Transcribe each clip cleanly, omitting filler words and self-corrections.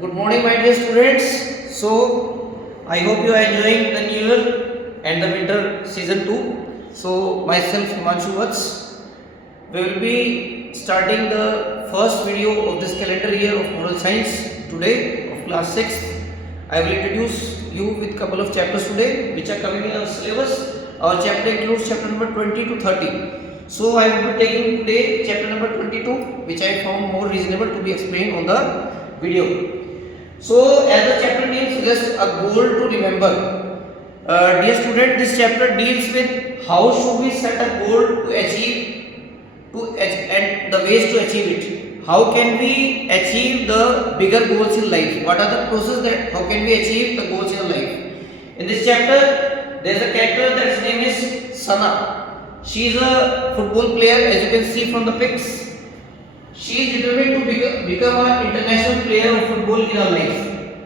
Good morning, my dear students. So, I hope you are enjoying the new year and the winter season too. So, myself, Himanshu Vats, we will be starting the first video of this calendar year of moral science today of class 6. I will introduce you with couple of chapters today which are coming in our syllabus. Our chapter includes chapter number 20 to 30. So, I will be taking today chapter number 22, which I found more reasonable to be explained on the video. So, as the chapter name suggests, a goal to remember. Dear student, this chapter deals with how should we set a goal to achieve, and the ways to achieve it. How can we achieve the bigger goals in life? What are the process that how can we achieve the goals in life? In this chapter, there is a character that's name is Sana. She is a football player, as you can see from the pics. She is determined to become an international player of football in her life.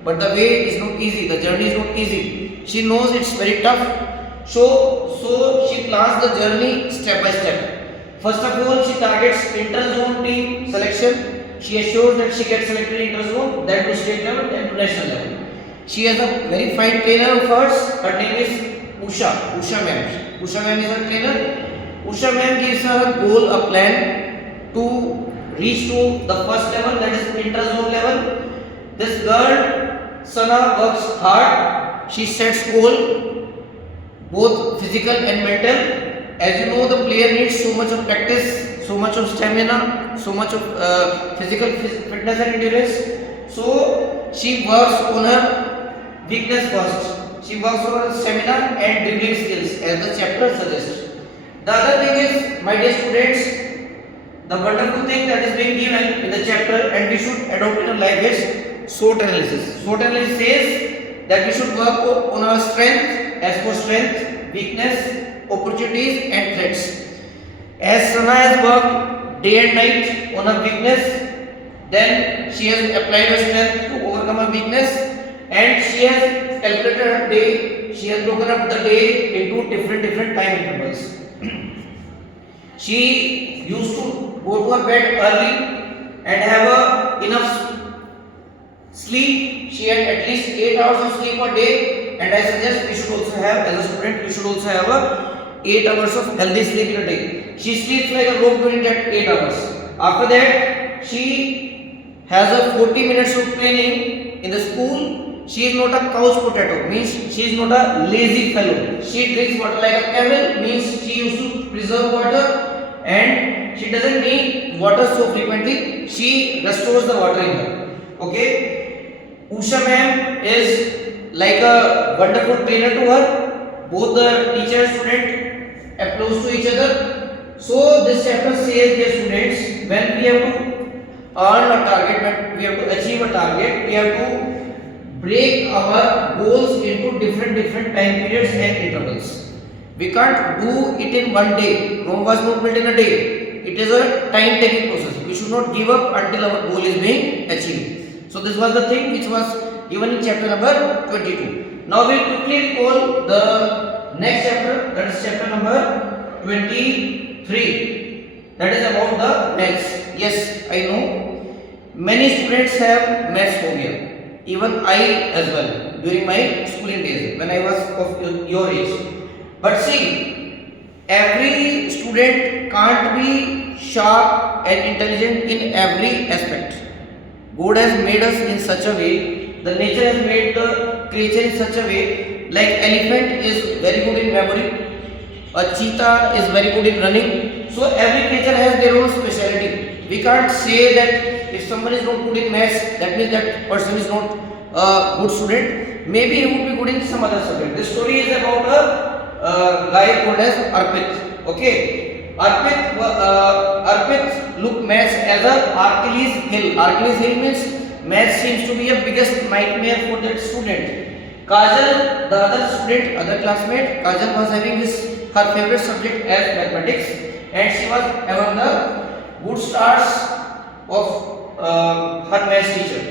But the way is not easy, the journey is not easy. She knows it's very tough. So she plans the journey step by step. First of all, she targets inter-zone team selection. She assures that she gets selected inter-zone, then to state level, then to national level. She has a very fine trainer of hers. Her name is Usha. Usha ma'am. Usha ma'am is her trainer. Usha ma'am gives her a goal, a plan to reach to the first level, that is inter-zone level. This girl, Sana, works hard. She sets goal, both physical and mental. As you know, the player needs so much of practice, so much of stamina, so much of physical fitness and endurance. So she works on her weakness first. She works on her stamina and dribbling skills, as the chapter suggests. The other thing is, my dear students, the wonderful thing that is being given in the chapter and we should adopt in our life is SWOT analysis. SWOT analysis says that we should work on our strength, as for strength, weakness, opportunities and threats. As Sana has worked day and night on her weakness, then she has applied her strength to overcome her weakness, and she has calculated her day. She has broken up the day into different time intervals. She used to go to her bed early and have enough sleep. She had at least 8 hours of sleep a day, and I suggest we should also have, as a student, we should also have 8 hours of healthy sleep in a day. She sleeps like a rope during that 8 hours. After that, she has a 40 minutes of training in the school. She is not a couch potato, means she is not a lazy fellow. She drinks water like a camel, means she used to preserve water, and she doesn't need water so frequently. She restores the water in her. Okay, Usha ma'am is like a wonderful trainer to her. Both the teacher and student are close to each other. So this chapter says, dear students, when we have to earn a target, when we have to achieve a target, we have to break our goals into different time periods and intervals. We can't do it in one day. Rome was not built in a day. It is a time taking process. We should not give up until our goal is being achieved. So this was the thing which was given in chapter number 22. Now we will quickly recall the next chapter, that is chapter number 23. That is about the maths. Yes, I know many students have maths phobia. Even I as well during my schooling days when I was of your age. But see, every student can't be sharp and intelligent in every aspect. God has made us in such a way, the nature has made the creature in such a way, like elephant is very good in memory, a cheetah is very good in running. So every creature has their own specialty. We can't say that if someone is not good in maths, that means that person is not a good student. Maybe he would be good in some other subject. This story is about a guy called as Arpit. Okay, Arpit looked maths as a Achilles heel. Achilles heel means maths seems to be a biggest nightmare for that student. Kajal, the other student, other classmate, Kajal was having her favorite subject as mathematics, and she was among the good stars of her maths teacher.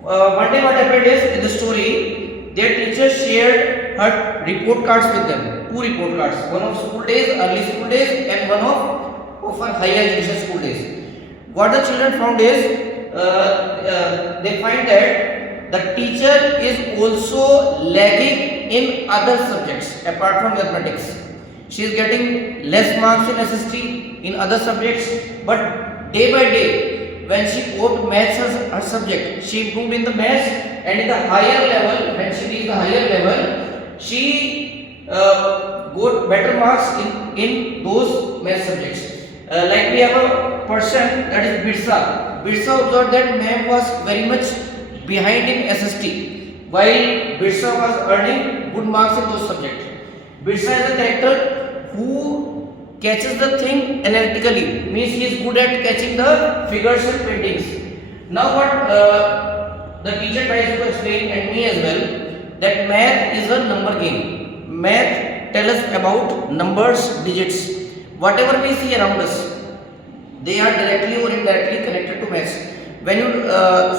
One day what happened is, in the story, their teacher shared her report cards with them. 2 report cards, one of school days, early school days, and one of her higher education school days. What the children found is they find that the teacher is also lagging in other subjects apart from mathematics. She is getting less marks in SST in other subjects, but day by day when she got maths as her subject, she improved in the maths, and in the higher level, when she reached the higher level, she got better marks in those math subjects. Like we have a person, that is Birsa. Birsa observed that ma'am was very much behind in SST, while Birsa was earning good marks in those subjects. Birsa is a character who catches the thing analytically, means he is good at catching the figures and paintings. Now what the teacher tries to explain, and me as well, that math is a number game. Math tells us about numbers, digits. Whatever we see around us, they are directly or indirectly connected to maths. When you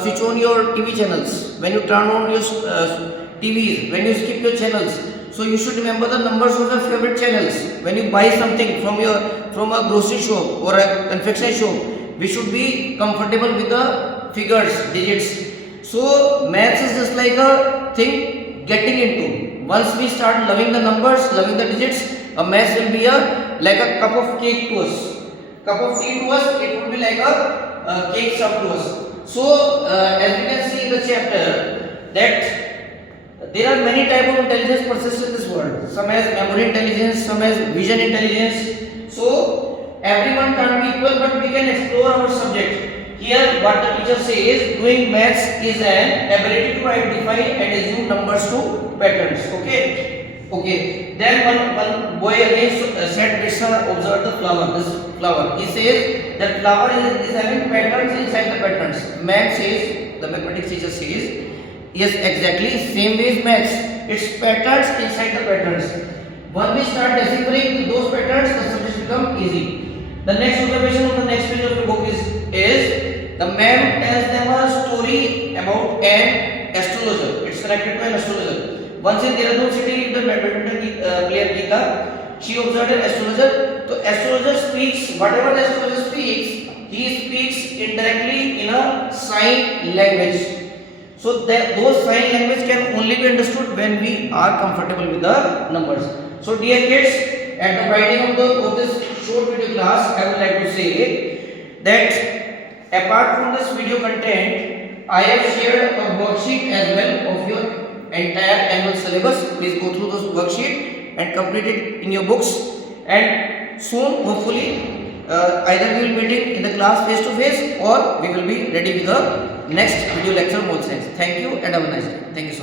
switch on your TV channels, when you turn on your TVs, when you skip your channels, so you should remember the numbers of your favorite channels. When you buy something from a grocery shop or a confectionery shop, we should be comfortable with the figures, digits. So maths is just like a thing getting into. Once we start loving the numbers, loving the digits, a maths will be like a cup of cake to us. Cup of tea to us, it would be like a cake served to us. So as we can see in the chapter, that there are many types of intelligence processes in this world. Some has memory intelligence, some has vision intelligence. So everyone can't be equal, but we can explore our subject. Here what the teacher says, doing maths is an ability to identify and assume numbers to patterns. Okay. Then one boy again said, Birsa observed the flower. This flower. He says that flower is having patterns inside the patterns. Man says, the mathematics teacher says, yes, exactly same way as maths. It's patterns inside the patterns. When we start deciphering those patterns, the subjects become easy. The next observation on the next page of the book is the man tells them a story about an astrologer. It's connected to an astrologer. Once in Dehradun city, the badminton player Geeta, she observed an astrologer. So astrologer speaks, whatever the astrologer speaks, he speaks indirectly in a sign language. So those sign language can only be understood when we are comfortable with the numbers. So dear kids, at the winding of this short video class, I would like to say that apart from this video content, I have shared a worksheet as well of your entire annual syllabus. Please go through those worksheet and complete it in your books. And soon, hopefully, either we will meet in the class face to face, or we will be ready with the next video lecture on Mole Science. Thank you and have a nice day. Thank you so much.